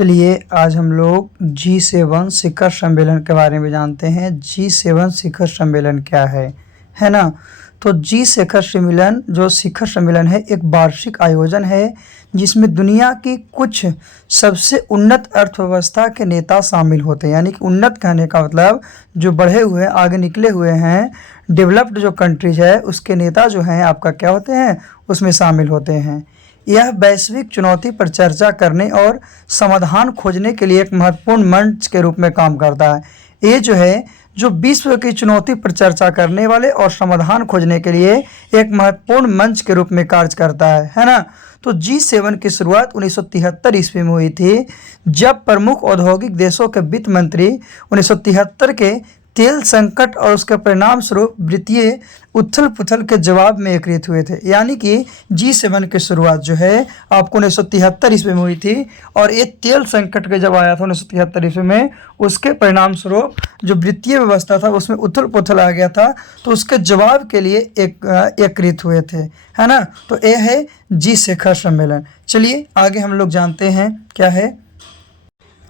चलिए आज हम लोग G7 शिखर सम्मेलन के बारे में जानते हैं। G7 शिखर सम्मेलन क्या है ना। तो जी शिखर सम्मेलन है एक वार्षिक आयोजन है जिसमें दुनिया की कुछ सबसे उन्नत अर्थव्यवस्था के नेता शामिल होते हैं। यानी कि उन्नत कहने का मतलब जो बढ़े हुए आगे निकले हुए हैं, डेवलप्ड जो कंट्रीज है उसके नेता जो हैं आपका क्या होते हैं, उसमें शामिल होते हैं। यह वैश्विक चुनौती पर चर्चा करने और समाधान खोजने के लिए एक महत्वपूर्ण मंच के रूप में काम करता है। ये जो विश्व की चुनौती पर चर्चा करने वाले और समाधान खोजने के लिए एक महत्वपूर्ण मंच के रूप में कार्य करता है ना। तो G7 की शुरुआत 1973 ईस्वी में हुई थी, जब प्रमुख औद्योगिक देशों के वित्त मंत्री 1973 के तेल संकट और उसके परिणाम स्वरूप वित्तीय उथल पुथल के जवाब में एकत्रित हुए थे। यानी कि G7 की शुरुआत जो है आपको 1973 ईस्वी में हुई थी और ये तेल संकट के जब आया था 1973 ईस्वी में, उसके परिणाम स्वरूप जो वित्तीय व्यवस्था था उसमें उथल पुथल आ गया था, तो उसके जवाब के लिए एकत्रित हुए थे, है ना। तो ये है जी शिखर सम्मेलन। चलिए आगे हम लोग जानते हैं क्या है।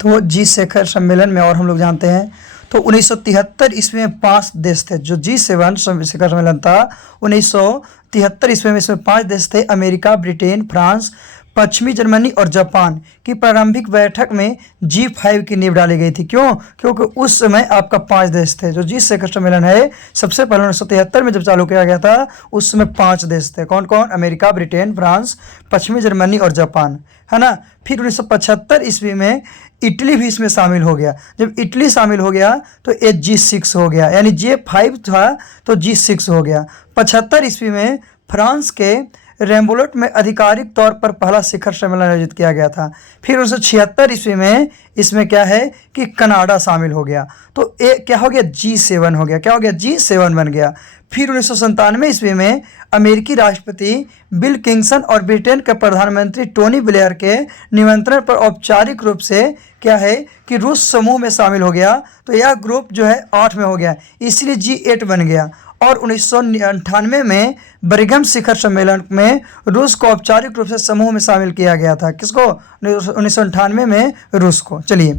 तो जी शिखर सम्मेलन में और हम लोग जानते हैं तो 1973 ईस्वी में 5 देश थे। जो G7 शिखर सम्मेलन था 1973 ईस्वी में, इसमें 5 देश थे, अमेरिका, ब्रिटेन, फ्रांस, पश्चिमी जर्मनी और जापान की प्रारंभिक बैठक में G5 की नींव डाली गई थी। क्यों? क्योंकि उस समय आपका 5 देश थे। जो जी शिखर सम्मेलन है सबसे पहले 1973 में जब चालू किया गया था उस समय 5 देश थे। कौन कौन? अमेरिका, ब्रिटेन, फ्रांस, पश्चिमी जर्मनी और जापान, है ना। फिर 1975 ईस्वी में इटली भी इसमें शामिल हो गया। जब इटली शामिल हो गया तो ये G6 हो गया, यानी J5 था तो G6 हो गया। 75 ईस्वी में फ्रांस के रेम्बोलट में आधिकारिक तौर पर पहला शिखर सम्मेलन आयोजित किया गया था। फिर 1976 ईस्वी में इसमें क्या है कि कनाडा शामिल हो गया, तो ये क्या हो गया, G7 हो गया। क्या हो गया? G7 बन गया। फिर 1997 ईस्वी में अमेरिकी राष्ट्रपति बिल क्लिंटन और ब्रिटेन के प्रधानमंत्री टोनी ब्लेयर के निमंत्रण पर औपचारिक रूप से क्या है कि रूस समूह में शामिल हो गया। तो यह ग्रुप जो है 8 में हो गया, इसलिए G8 बन गया। और 1998 में बर्मिंघम शिखर सम्मेलन में रूस को औपचारिक रूप से समूह में शामिल किया गया था। किसको? 1998 में रूस को। चलिए,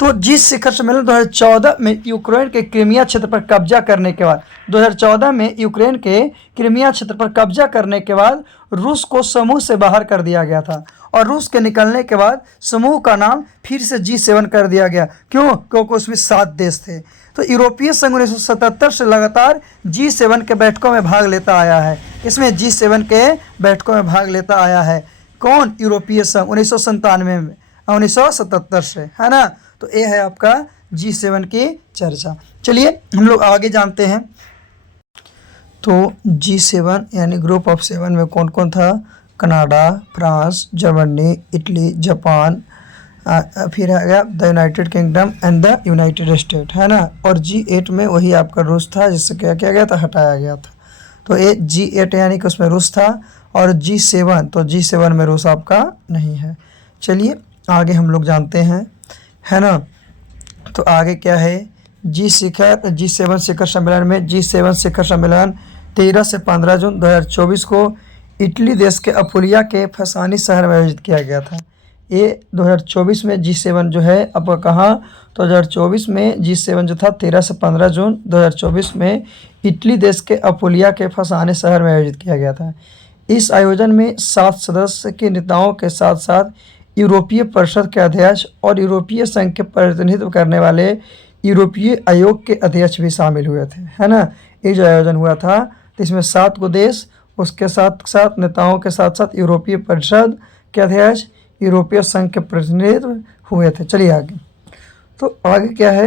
तो जिस शिखर सम्मेलन 2014 में यूक्रेन के क्रीमिया क्षेत्र पर कब्जा करने के बाद 2014 में यूक्रेन के क्रीमिया क्षेत्र पर कब्जा करने के बाद रूस को समूह से बाहर कर दिया गया था, और रूस के निकलने के बाद समूह का नाम फिर से G7 कर दिया गया। क्यों? क्योंकि उसमें 7 देश थे। तो यूरोपीय संघ 1977 से लगातार G7 के बैठकों में भाग लेता आया है। इसमें G7 के बैठकों में भाग लेता आया है कौन? यूरोपीय संघ 1997 में, 1977 से, है ना। तो ये है आपका G7 की चर्चा। चलिए हम लोग आगे जानते हैं। तो G7 यानी ग्रुप ऑफ 7 में कौन कौन था? Canada, France, Germany, Italy, Japan, फिर आ गया the United kingdom and the United state, है ना। और G8 में वही आपका रूस था, जिससे क्या किया गया था, हटाया गया था। तो ये G8 यानी कि उसमें रूस था, और G7 तो G7 में रूस आपका नहीं है। चलिए आगे हम लोग जानते हैं, है ना। तो आगे क्या है? G7 शिखर सम्मेलन में G7 शिखर सम्मेलन 13 से 15 जून 2024 को इटली देश के अपुलिया के फसानी शहर में आयोजित किया गया था। ये 2024 में G7 जो है अब कहाँ, तो 2024 में G7 जो था 13 से 15 जून 2024 में इटली देश के अपुलिया के फसाने शहर में आयोजित किया गया था। इस आयोजन में 7 सदस्य के नेताओं के साथ साथ यूरोपीय परिषद के अध्यक्ष और यूरोपीय संघ के प्रतिनिधित्व करने वाले यूरोपीय आयोग के अध्यक्ष भी शामिल हुए थे, है ना। ये जो आयोजन हुआ था तो इसमें 7 को देश, उसके साथ साथ नेताओं के साथ साथ यूरोपीय परिषद के अध्यक्ष, यूरोपीय संघ के प्रतिनिधित्व हुए थे। चलिए आगे। तो आगे क्या है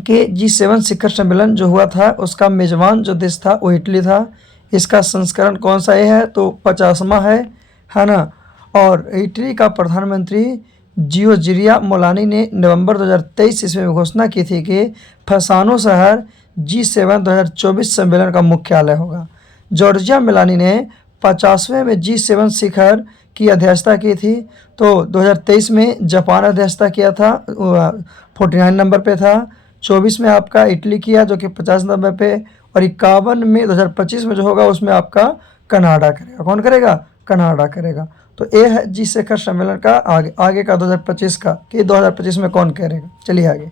कि G7 शिखर सम्मेलन जो हुआ था उसका मेजबान जो देश था वो इटली था। इसका संस्करण कौन सा है? तो 50वां है ना। और इटली का प्रधानमंत्री जियोर्जिया मेलोनी ने नवंबर 2023 ईस्वी में घोषणा की थी कि फसानो शहर G7 2024 सम्मेलन का मुख्यालय होगा। जॉर्जिया मेलोनी ने 50वें में G7 शिखर की अध्यक्षता की थी। तो 2023 में जापान अध्यक्षता किया था, 49 नंबर पे था। 24 में आपका इटली किया जो कि 50 नंबर पे, और 51 में 2025 में जो होगा उसमें आपका कनाडा करेगा। कौन करेगा? कनाडा करेगा। तो ये है जी शिखर सम्मेलन का आगे का 2025 का कि 2025 में कौन करेगा। चलिए आगे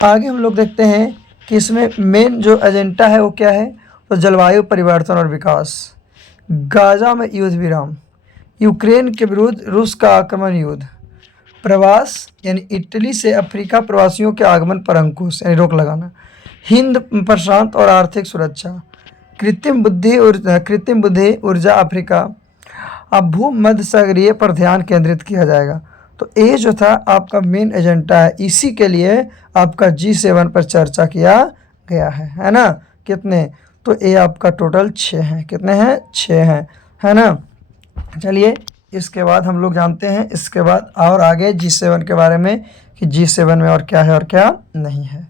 आगे हम लोग देखते हैं कि इसमें मेन जो एजेंडा है वो क्या है। तो जलवायु परिवर्तन और विकास, गाजा में युद्ध विराम, यूक्रेन के विरुद्ध रूस का आक्रमण युद्ध, प्रवास यानी इटली से अफ्रीका प्रवासियों के आगमन पर अंकुश यानी रोक लगाना, हिंद प्रशांत और आर्थिक सुरक्षा, कृत्रिम बुद्धि ऊर्जा अफ्रीका, अब भूमध्य सागरीय पर ध्यान केंद्रित किया जाएगा। तो ये जो था आपका मेन एजेंडा है, इसी के लिए आपका G7 पर चर्चा किया गया है ना। कितने, तो ये आपका टोटल 6 हैं। कितने हैं? 6 हैं, है ना। चलिए इसके बाद हम लोग जानते हैं इसके बाद और आगे G7 के बारे में कि G7 में और क्या है और क्या नहीं है।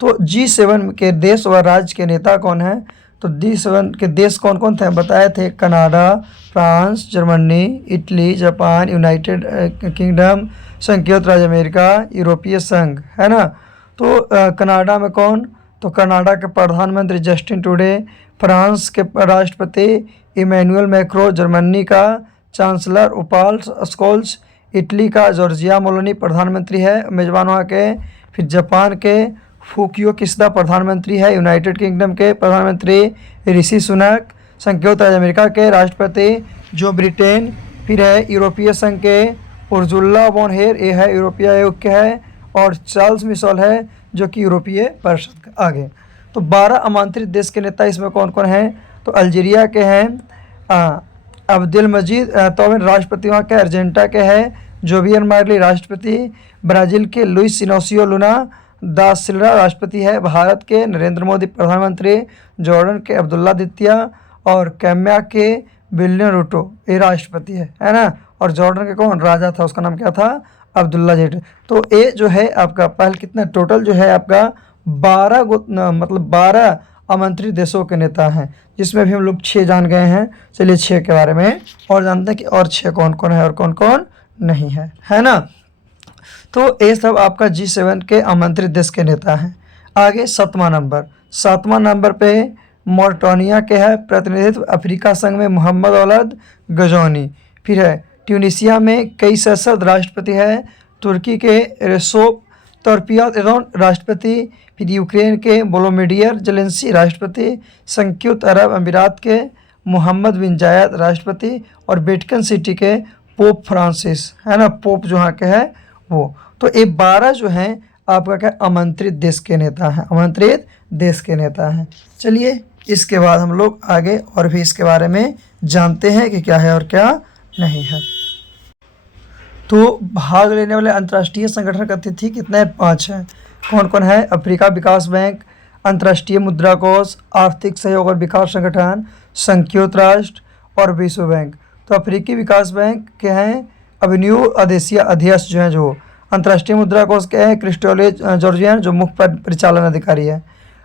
तो G7 के देश और राज्य के नेता कौन हैं? तो G7 के देश कौन कौन थे बताए थे? Canada, France, Germany, Italy, Japan, United kingdom, संयुक्त राज्य अमेरिका, यूरोपीय संघ, है ना। तो कनाडा में कौन? तो कनाडा के प्रधानमंत्री जस्टिन ट्रूडे, फ्रांस के राष्ट्रपति इमैनुअल मैक्रों, जर्मनी का चांसलर ओलाफ स्कोल्स, इटली का जॉर्जिया मेलोनी प्रधानमंत्री है मेजबान वहाँ के, फिर जापान के फुकियो किशिदा प्रधानमंत्री है, यूनाइटेड किंगडम के प्रधानमंत्री ऋषि सुनक, संयुक्त राज्य अमेरिका के राष्ट्रपति जो ब्रिटेन, फिर है यूरोपीय संघ के उर्जुला वॉन हेर, ये है यूरोपीय आयोग के है, और चार्ल्स मिशेल है जो कि यूरोपीय परिषद आगे। तो 12 आमंत्रित देश के नेता इसमें कौन कौन हैं? तो अल्जीरिया के हैं अब्दुल मजीद तोबिन राष्ट्रपति वहाँ के, अर्जेंटा के हैं जोवियर मार्ली राष्ट्रपति, ब्राज़ील के लुइस इनासियो लुना दा सिल्वा राष्ट्रपति है, भारत के नरेंद्र मोदी प्रधानमंत्री, जॉर्डन के अब्दुल्ला द्वितीय और केन्या के विलियम रूटो ये राष्ट्रपति है ना। और जॉर्डन के कौन राजा था, उसका नाम क्या था? अब्दुल्ला जेट। तो ये जो है आपका पहले कितना टोटल जो है आपका 12 आमंत्रित देशों के नेता हैं, जिसमें भी हम लोग 6 जान गए हैं। चलिए 6 के बारे में और जानते हैं कि और 6 कौन कौन है और कौन कौन नहीं है ना। तो ये सब आपका G7 के आमंत्रित देश के नेता हैं। आगे 7वां नंबर पे मोरटानिया के है प्रतिनिधित्व अफ्रीका संघ में मोहम्मद औलद गजौनी, फिर है ट्यूनीशिया में कई सशस्त्र राष्ट्रपति है, तुर्की के रेसोप तोरपियात एर्दोगान राष्ट्रपति, फिर यूक्रेन के वोलोडिमिर जेलेंस्की राष्ट्रपति, संयुक्त अरब अमीरात के मोहम्मद बिन जायद राष्ट्रपति, और वेटिकन सिटी के पोप फ्रांसिस, है ना, पोप जो यहाँ के है वो। तो ये 12 जो हैं आपका क्या आमंत्रित देश के नेता हैं, आमंत्रित देश के नेता हैं। चलिए इसके बाद हम लोग आगे और भी इसके बारे में जानते हैं कि क्या है और क्या नहीं है। तो भाग लेने वाले अंतर्राष्ट्रीय संगठन का तिथि कितने? 5 हैं। कौन कौन है? अफ्रीका विकास बैंक, अंतर्राष्ट्रीय मुद्रा कोष, आर्थिक सहयोग और विकास संगठन, संयुक्त राष्ट्र और विश्व बैंक। तो अफ्रीकी विकास बैंक के हैं अभिन्यू अदेसिया अध्यक्ष जो हैं, जो अंतर्राष्ट्रीय मुद्रा कोष के हैं क्रिस्टोले जॉर्जियन जो मुख्य परिचालन अधिकारी है।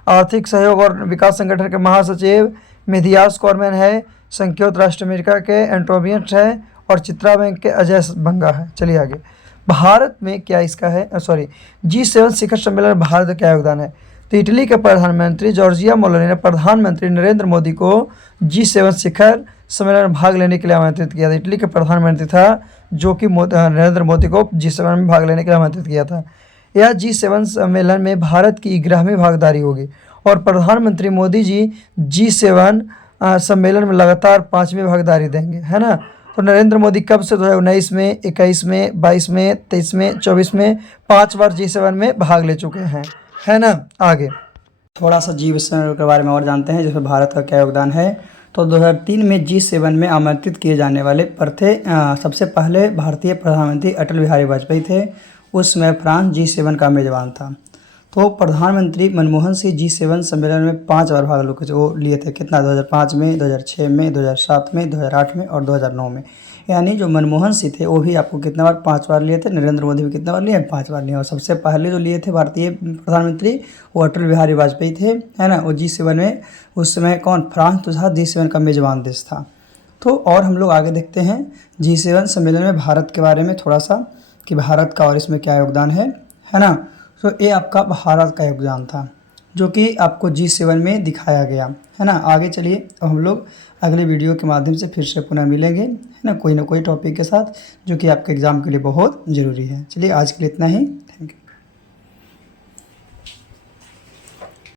आर्थिक सहयोग और विकास संगठन के महासचिव मेथियास कॉरमैन है, संयुक्त राष्ट्र अमेरिका के एंटोबियट है, और चित्रा बैंक के अजय बंगा है। चलिए आगे भारत में क्या इसका है G7 शिखर सम्मेलन में भारत का क्या योगदान है? तो इटली के प्रधानमंत्री जॉर्जिया मेलोनी ने प्रधानमंत्री नरेंद्र मोदी को G7 शिखर सम्मेलन में भाग लेने के लिए आमंत्रित किया था। इटली के प्रधानमंत्री था जो कि नरेंद्र मोदी को G7 में भाग लेने के लिए आमंत्रित किया था। यह G7 सम्मेलन में भारत की 11वीं भागीदारी होगी और प्रधानमंत्री मोदी जी G7 सम्मेलन में लगातार 5वीं भागीदारी देंगे, है ना। तो नरेंद्र मोदी कब से 2019 में, 21 में, 22 में, 23 में, 24 में 5 बार G7 में भाग ले चुके हैं, है ना। आगे थोड़ा सा G7 के बारे में और जानते हैं जिसमें भारत का क्या योगदान है। तो 2003 में G7 में आमंत्रित किए जाने वाले सबसे पहले भारतीय प्रधानमंत्री अटल बिहारी वाजपेयी थे। उस समय फ्रांस G7 का मेजबान था। तो प्रधानमंत्री मनमोहन सिंह G7 सम्मेलन में 5 बार भाग लिए थे। कितना? 2005 में, 2006 में, 2007 में, 2008 में और 2009 में। यानी जो मनमोहन सिंह थे वो भी आपको कितना बार? 5 बार लिए थे। नरेंद्र मोदी भी कितना बार लिए? 5 बार लिए। और सबसे पहले जो लिए थे भारतीय प्रधानमंत्री वो अटल बिहारी वाजपेयी थे, है ना। वो G7 में उस समय कौन? फ्रांस तो था, G7 का मेजबान देश था। तो और हम लोग आगे देखते हैं G7 सम्मेलन में भारत के बारे में थोड़ा सा कि भारत का और इसमें क्या योगदान है ना। तो ये आपका भारत का योगदान था। जो कि आपको G7 में दिखाया गया, है ना। आगे चलिए अब हम लोग अगले वीडियो के माध्यम से फिर से पुनः मिलेंगे, है ना कोई टॉपिक के साथ जो कि आपके एग्ज़ाम के लिए बहुत ज़रूरी है। चलिए आज के लिए इतना ही, थैंक यू।